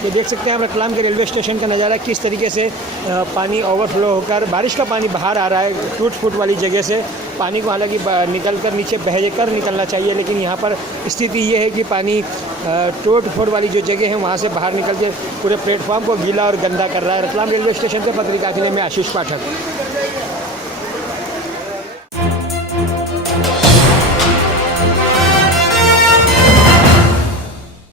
ये देख सकते हैं आप रतलाम के रेलवे स्टेशन का नज़ारा, किस तरीके से पानी ओवरफ्लो होकर बारिश का पानी बाहर आ रहा है। टूट फूट वाली जगह से पानी को हालांकि निकल कर नीचे बह कर निकलना चाहिए, लेकिन यहाँ पर स्थिति ये है कि पानी टूट फूट वाली जो जगह है वहाँ से बाहर निकल के पूरे प्लेटफॉर्म को गीला और गंदा कर रहा है। रतलाम रेलवे स्टेशन से पत्रकारिता में आशीष पाठक।